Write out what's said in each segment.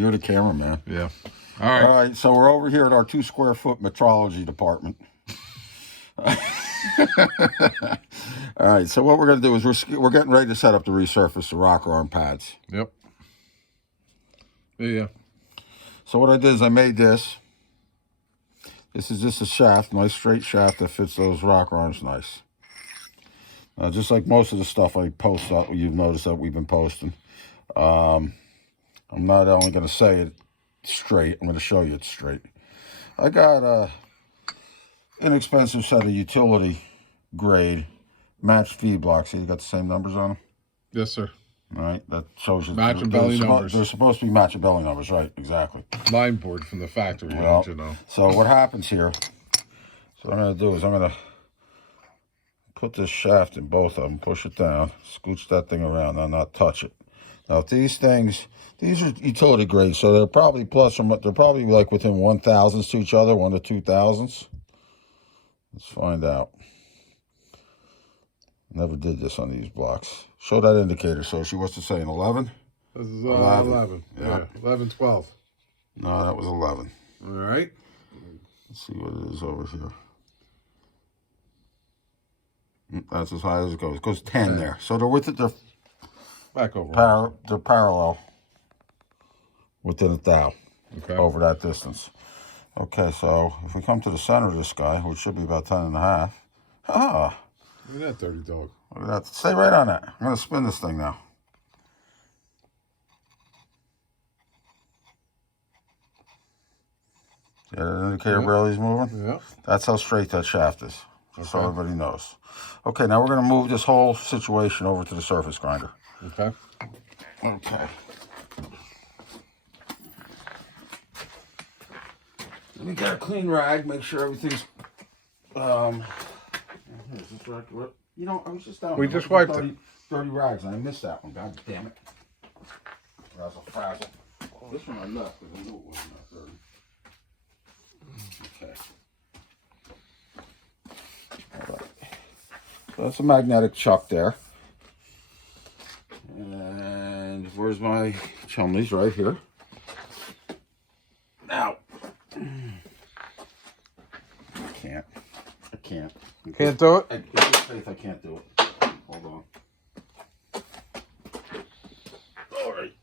You're the cameraman. Yeah. All right. All right, so we're over here at our 2 square foot metrology department. All right, so what we're going to do is we're getting ready to set up to resurface the rocker arm pads. Yep. Yeah. So what I did is I made this. This is just a shaft, nice straight shaft that fits those rocker arms nice. Just like most of the stuff I post up, you've noticed that we've been posting. I'm not only going to say it straight, I'm going to show you it straight. I got a inexpensive set of utility grade matched feed blocks. See, you got the same numbers on them? Yes, sir. All right, that shows you. Matching belly numbers. They're supposed to be matching belly numbers, right? Exactly. Line board from the factory, Well, don't you know? So what happens here, so what I'm going to do is I'm going to put this shaft in both of them, push it down, scooch that thing around, and not touch it. Now, if these are utility grade, so they're probably they're probably like within 1,000ths to each other, 1 to 2,000ths. Let's find out. Never did this on these blocks. Show that indicator. So she wants to say an 11? This is 11. Yeah. 11, 12. No, that was 11. All right. Let's see what it is over here. That's as high as it goes. It goes 10 there. So they're they're back over. They're parallel within a thou. Okay. Over that distance. Okay, so if we come to the center of this guy, which should be about 10.5. Ah. Look at that dirty dog. Look at that. Stay right on that. I'm going to spin this thing now. See how that indicator barely is moving? Yeah. That's how straight that shaft is. Just so everybody knows. Okay, now we're going to move this whole situation over to the surface grinder. Okay. Okay. Let me get a clean rag, make sure everything's here's this rag. You know, I was just down. We just wiped it. Dirty rags, and I missed that one. God damn it. Razzle frazzle. Oh, this one I left because I knew it wasn't that dirty. Okay. All right. So that's a magnetic chuck there. And where's my chumleys? Right here. Now. I can't. Can't do it? In good faith, I can't do it. Hold on. All right.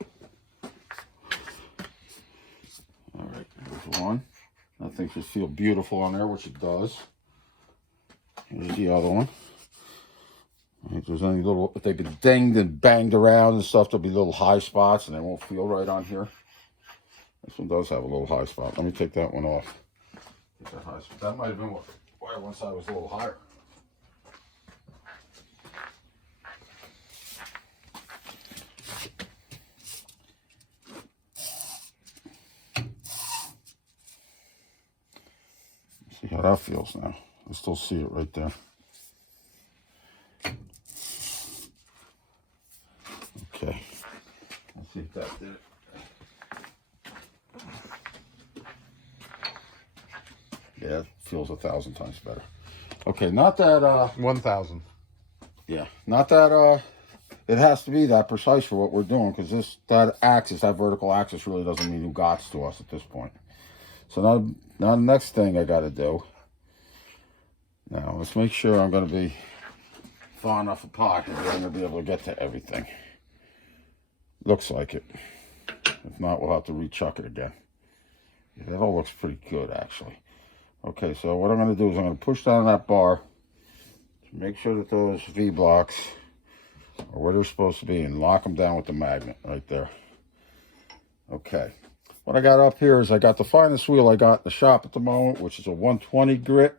All right, here's one. That thing should feel beautiful on there, which it does. Here's the other one. If there's any little, if they get dinged and banged around and stuff, there'll be little high spots and they won't feel right on here. This one does have a little high spot. Let me take that one off. That high spot. That might have been why one side was a little higher. See how that feels now. I still see it right there. Okay. Let's see if that did it. Yeah, it feels 1,000 times better. Okay, not that 1,000. yeah, not that it has to be that precise for what we're doing, because that vertical axis really doesn't mean gots to us at this point. So now the next thing I got to do. Now let's make sure I'm going to be far enough apart that I'm going to be able to get to everything. Looks like it. If not, we'll have to rechuck it again. Yeah, that all looks pretty good, actually. Okay, so what I'm going to do is I'm going to push down that bar to make sure that those V-blocks are where they're supposed to be and lock them down with the magnet right there. Okay. What I got up here is I got the finest wheel I got in the shop at the moment, which is a 120 grit.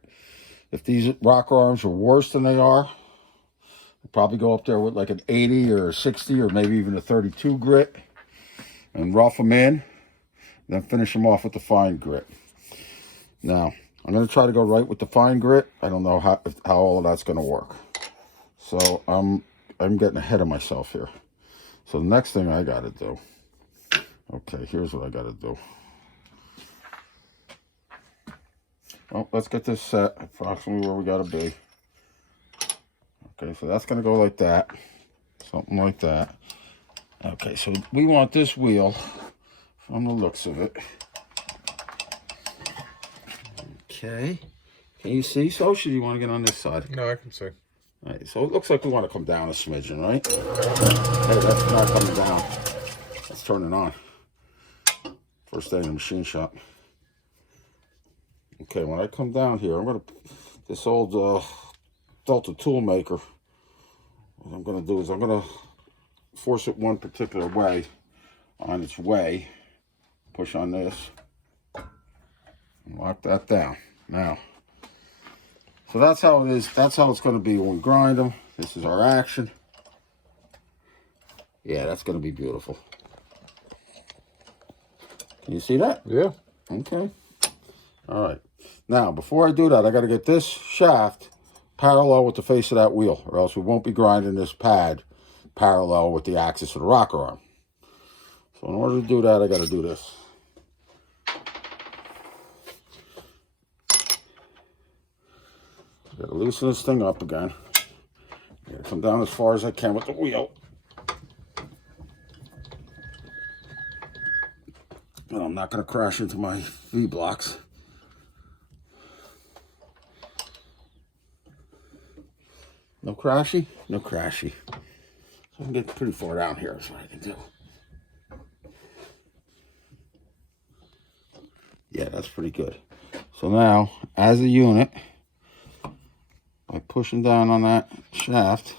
If these rocker arms are worse than they are, I'll probably go up there with like an 80 or a 60 or maybe even a 32 grit and rough them in, then finish them off with the fine grit. Now, I'm going to try to go right with the fine grit. I don't know how all of that's going to work. So I'm getting ahead of myself here. So the next thing I got to do. Okay, here's what I got to do. Well, let's get this set approximately where we got to be. Okay, so that's going to go like that. Something like that. Okay, so we want this wheel from the looks of it. Okay. Can you see, so? Should you want to get on this side? No, I can see. All right, so it looks like we want to come down a smidgen, right? Hey, that's not coming down. Let's turn it on. First day in the machine shop. Okay, when I come down here, I'm going to, this old Delta tool maker, what I'm going to do is I'm going to force it one particular way on its way. Push on this. And lock that down. Now, so that's how it is. That's how it's going to be when we grind them. This is our action. Yeah, that's going to be beautiful. Can you see that? Yeah. Okay. All right. Now, before I do that, I got to get this shaft parallel with the face of that wheel, or else we won't be grinding this pad parallel with the axis of the rocker arm. So in order to do that, I got to do this. Got to loosen this thing up again. Got to come down as far as I can with the wheel. And I'm not going to crash into my V-blocks. No crashy? No crashy. So I can get pretty far down here is what I can do. Yeah, that's pretty good. So now, as a unit, by pushing down on that shaft,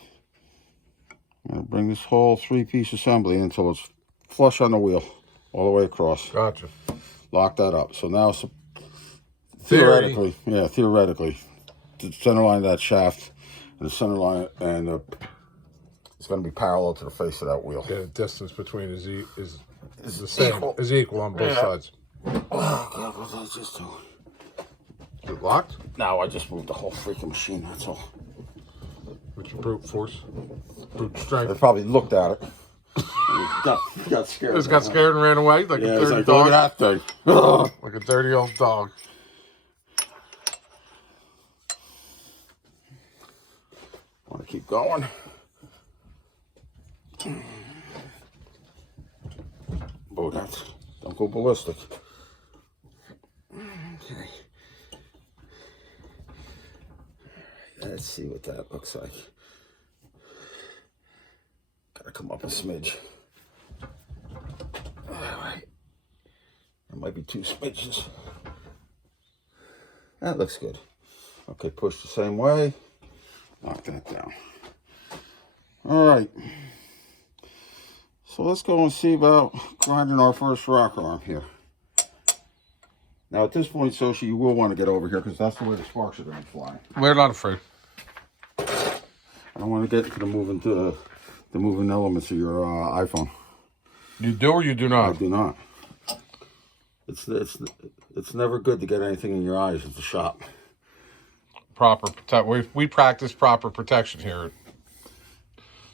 I'm going to bring this whole three-piece assembly until it's flush on the wheel, all the way across. Gotcha. Lock that up. So now, theoretically, the center line of that shaft and the center line, and it's going to be parallel to the face of that wheel. Yeah, the distance between is the same. Equal. Is equal on both sides. Oh, God, what did I just do? Is it locked? No, I just moved the whole freaking machine, that's all. With your brute force? Brute I strength? probably looked at it. got scared. Just got scared and ran away like a dirty like, dog? look at that thing. Ugh. Like a dirty old dog. Want to keep going. Oh, don't go ballistic. Okay. Let's see what that looks like. Gotta come up a smidge. All right. That might be 2 smidges. That looks good. Okay, push the same way. Knock that down. All right. So let's go and see about grinding our first rocker arm here. Now at this point, Soshi, you will want to get over here because that's the way the sparks are going to fly. We're not afraid. I don't want to get into the moving elements of your iPhone. You do or you do I not? do not. It's never good to get anything in your eyes at the shop. We practice proper protection here.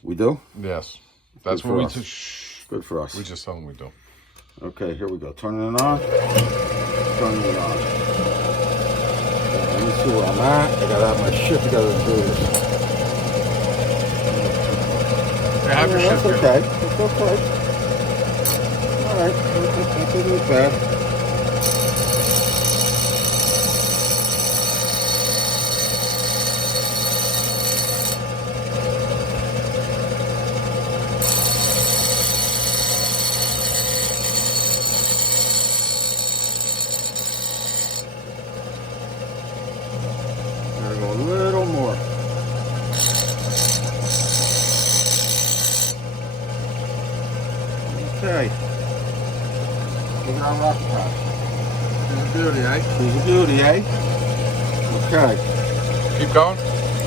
We do? Yes. That's Good what we for us. just. Good for us. We just tell them we do. Okay, here we go. Turning it on. Turning it on. Let me see where I'm at. I gotta have my shit together to do this. Have your shit That's together. okay. That's okay. All right. That didn't look bad. Gotta go a little more. Okay. Look at our rock pad. He's a beauty, eh? He's a beauty, eh? Okay. Keep going.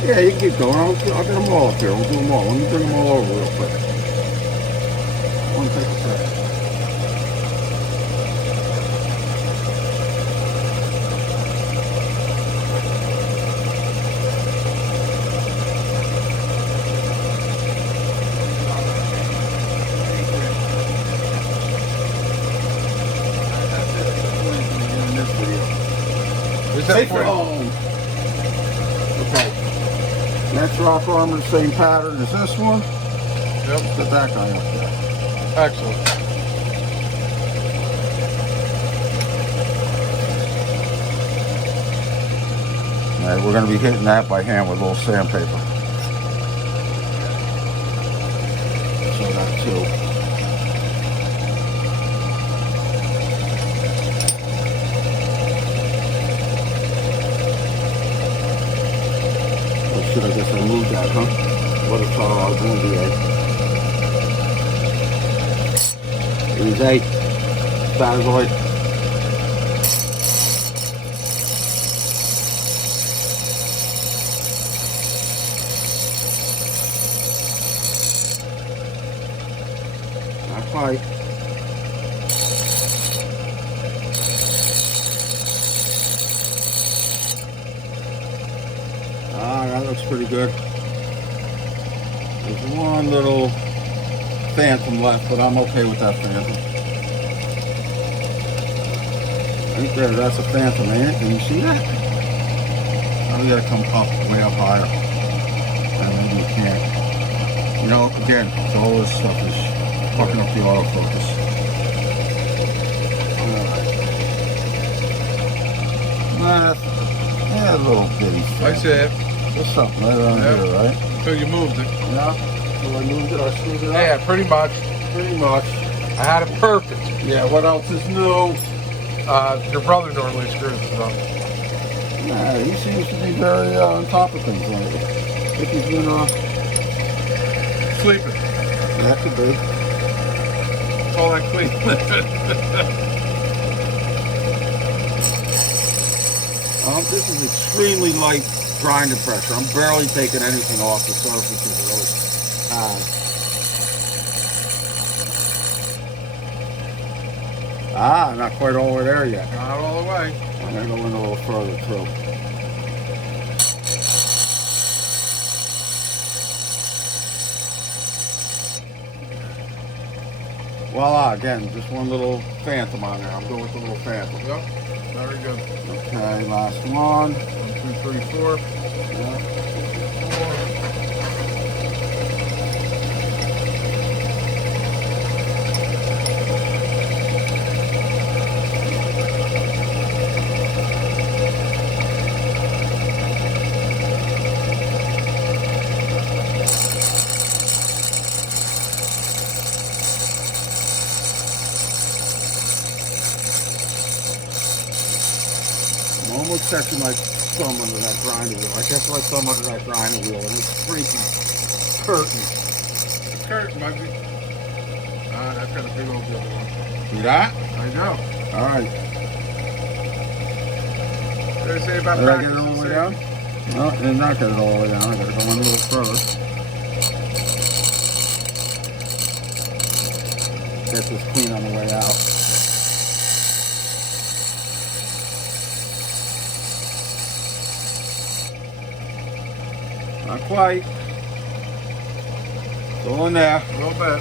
Yeah, you can keep going. I'll get them all up here. We'll do them all. Let me bring them all over real quick. I want to take a second. Take it home. Okay. Next rock armor, same pattern as this one. Yep. Get that guy up there. Excellent. right, we're going to be hitting that by hand with a little sandpaper. So that too. Oh shit, I guess I moved that, huh? What a total I was going to be, Here's 8. Bazoid. Not quite. Ah, that looks pretty good. There's one little phantom left, but I'm okay with that phantom. Right there, that's a phantom, ain't it? Can you see that? Now we gotta come up, way up higher. And maybe you can't. You know, again, all this stuff is fucking up the autofocus. Yeah, a little bitty. I see it. There's something right around here, right? Until you moved it. Yeah. So I moved it, I screwed it up. Yeah, pretty much. Pretty much. I had it perfect. Yeah, what else is new? Your brother normally screws it up. Nah, he seems to be very on top of things lately. I think he's been Sleeping. that could be. That's all that clean. This is extremely light grinding pressure. I'm barely taking anything off the surface of those pads. Not quite all the way there yet. Not all the way. I'm gonna go in a little further too. Voila, again, just one little phantom on there. I'm going with the little phantom. Yep. Very good. Okay, last one. 1, 2, 3, 4. Yeah. I'm almost catching my thumb under that grinder wheel. I catch my thumb under that grinder wheel and it's freaking curtain. Curtain, might be. That's got a big old deal one. See that? I know. Alright. What did I say about Did I get practice? it all the way down? No, I did not get it all the way down. I gotta go one little further. Get this clean on the way out. Not quite. Still in there. A little bit.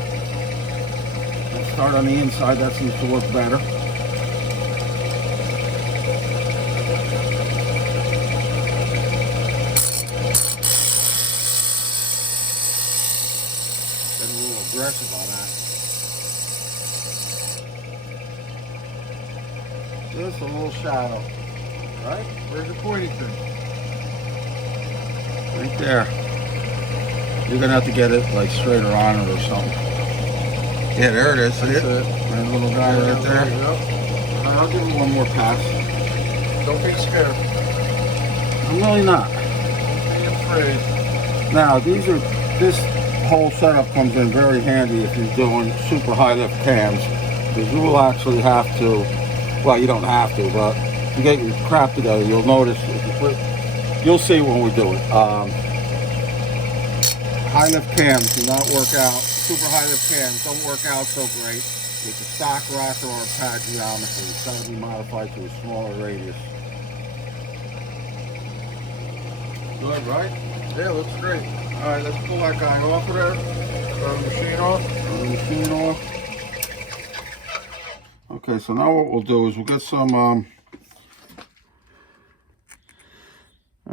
Let's start on the inside. That seems to work better. Getting a little aggressive on that. Just a little shadow. Right? Where's the pointy thing? Right there. You're gonna have to get it like straighter on it or something. Yeah, there it is. See it? That little guy right there. Yep. I'll give it one more pass. Don't be scared. I'm really not. Don't be afraid. Now this whole setup comes in very handy if you're doing super high lift cams, because you will actually have to. Well, you don't have to, but if you get your crap together, you'll notice if you put. You'll see when we do it. High lift cams do not work out. Super high lift cams don't work out so great with the stock rocker or pad geometry. It's got to be modified to a smaller radius. Good, right? Yeah, looks great. All right, let's pull that guy off of there. Turn the machine off. Turn the machine off. Okay, so now what we'll do is we'll get some. All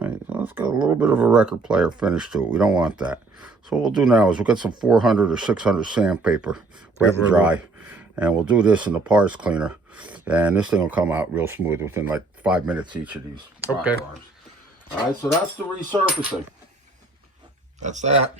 right, so it's got a little bit of a record player finish to it. We don't want that. So what we'll do now is we'll get some 400 or 600 sandpaper, wet and dry, and we'll do this in the parts cleaner. And this thing will come out real smooth within like 5 minutes each of these. Okay. Bars. All right, so that's the resurfacing. That's that.